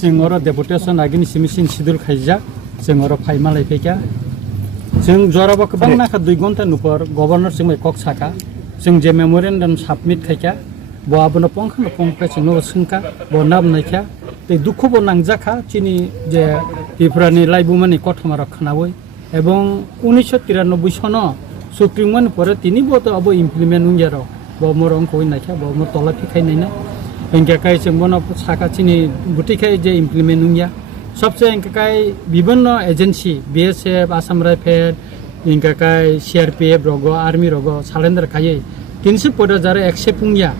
जों अर deputation आगिनि सिमिसिन schedule खाइजा जों अर फाइमालाय फैका जों जराबा गोबां नाखा 2 घन्टा नुपर गभर्नर जों कक साका जों जे मेमोरेन्डाम साबमिट खाइका बआबनो पंखन पंखा जों सोंका बनाब नायखा ते दुखुबो नांजाखा चिनि जे तिफ्रानि लाइबुमानि कथमारा खानावै এবং 1993 সন সুপ্রিমন পরে তিনি বত অব ইমপ্লিমেন্ট উঞ্জার বমরং কই নাখা বমর তলা ফিখাই নাইনা এঙ্কাকাই চেমবন সাকাচিনি গুটিখাই যে ইমপ্লিমেন্ট উঞ্জা সবচেয়ে এঙ্কাকাই বিভিন্ন এজেন্সি বিএসএফ আসাম রাইফেল এঙ্কাকাই সিআরপিএফ রগ আর্মি রগ সালেন্ডার খাই 350 যারা একসেপ্ট উঞ্জা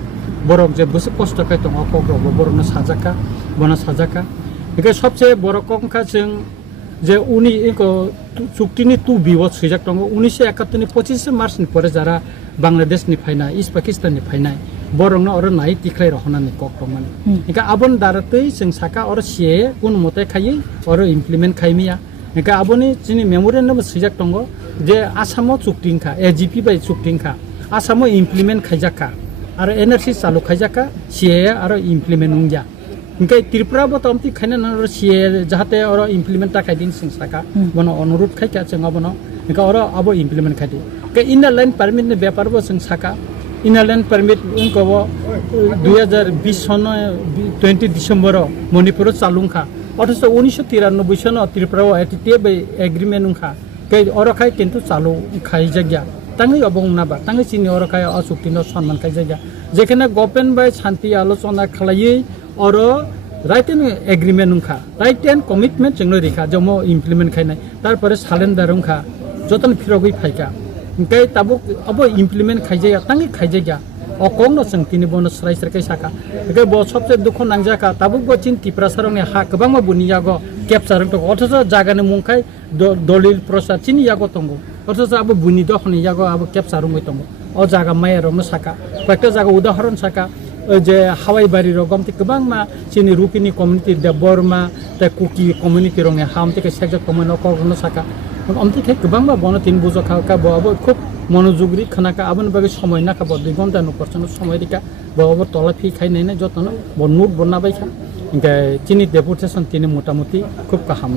বরক যে বসে কষ্ট খাই দङ কক রগ বরনো সাজাকা বনা সাজাকা একে সবচেয়ে বড় কংখা जों যে উনি চুক্তিনি টু বিওয়াজ সুইজাক দङ 1971 नि 25 मार्चनि परे जारा बांग्लादेशनि फायनाय इस्ट पाकिस्ताननि फायनाय बरंनो अर नाय तिख्लाय रहनानि कक दंमोन एका आबन दारतै जों साका अर सिए कुन मते खायै अर इमप्लिमेन्ट खायमिया एका आबनि जिनि मेमोरेन्डाम सुइजाक दङ जे आसामाव चुक्तिंखा एजिपि बाय चुक्तिंखा आसामाव इमप्लिमेन्ट खायजाका आरो एनआरसि चालु खायजाका सिए आरो इमप्लिमेन्ट उंजा इनके त्रिपुरा बतमति खायना न सिए जाहाते अर इमप्लिमेन्ट खायदिन जों साका बनो अनुरोध खायका जों अबनो इनका अर अब इमप्लिमेन्ट खायदि के इनर लाइन परमिट नि व्यापारबो जों साका इनर लाइन परमिट उनको 2020 सन 20 डिसेम्बर मणिपुर चालुंखा अथच 1993 सन त्रिपुरा एटिटे बे एग्रीमेंट उंखा के अरखाय किन्तु चालु खाय जग्या तांगै अबं नाबा तांगै चिनि अरखाय असुक्तिनो सन्मान खाय जग्या जेखना गभर्नमेन्ट बाय शान्ति आलोचना खालायै और राइट एंड एग्रीमेंट उनखा राइट एंड कमिटमेंट जोंनो रेखा जमो इमप्लिमेंट खायनाय तारपरे सालेन्डार उनखा जतन फिरगै फायका इनके ताबो अब इमप्लिमेंट खायजाया तांगै खायजाया अकंनो जों तिनि बनो स्राय स्राय साका एके ब सबसे दुख नांजाका ताबो बचिन तिप्रासारनि हा गोबां बुनियागो केपचारं तो अथच जागानि मुंखाय दलिल प्रसाद चिनि यागो तंगो अथच अब बुनि दखनि यागो अब केपचारं गय तंगो अ जागा मायरनो साका कयटा जागा उदाहरण साका जे हावाई बारी रगम ते गोबां मा चिनि रुकिनि कम्युनिटी दे बर्मा ते कुकी कम्युनिटी रंगे हामते के सेक्टर कमनो करनो साका अमते के गोबां मा बनो तीन बुजो खाका बबो खूब मनोजुगरि खानाका आबन बागे समय नाका ब 2 घन्टा नु पर्सन समय दिका बबो तला फि खाइ नायना जतन ब नोट बनाबायखा इनके चिनि डेपुटेसन तिनि मोटामोटी खूब काहाम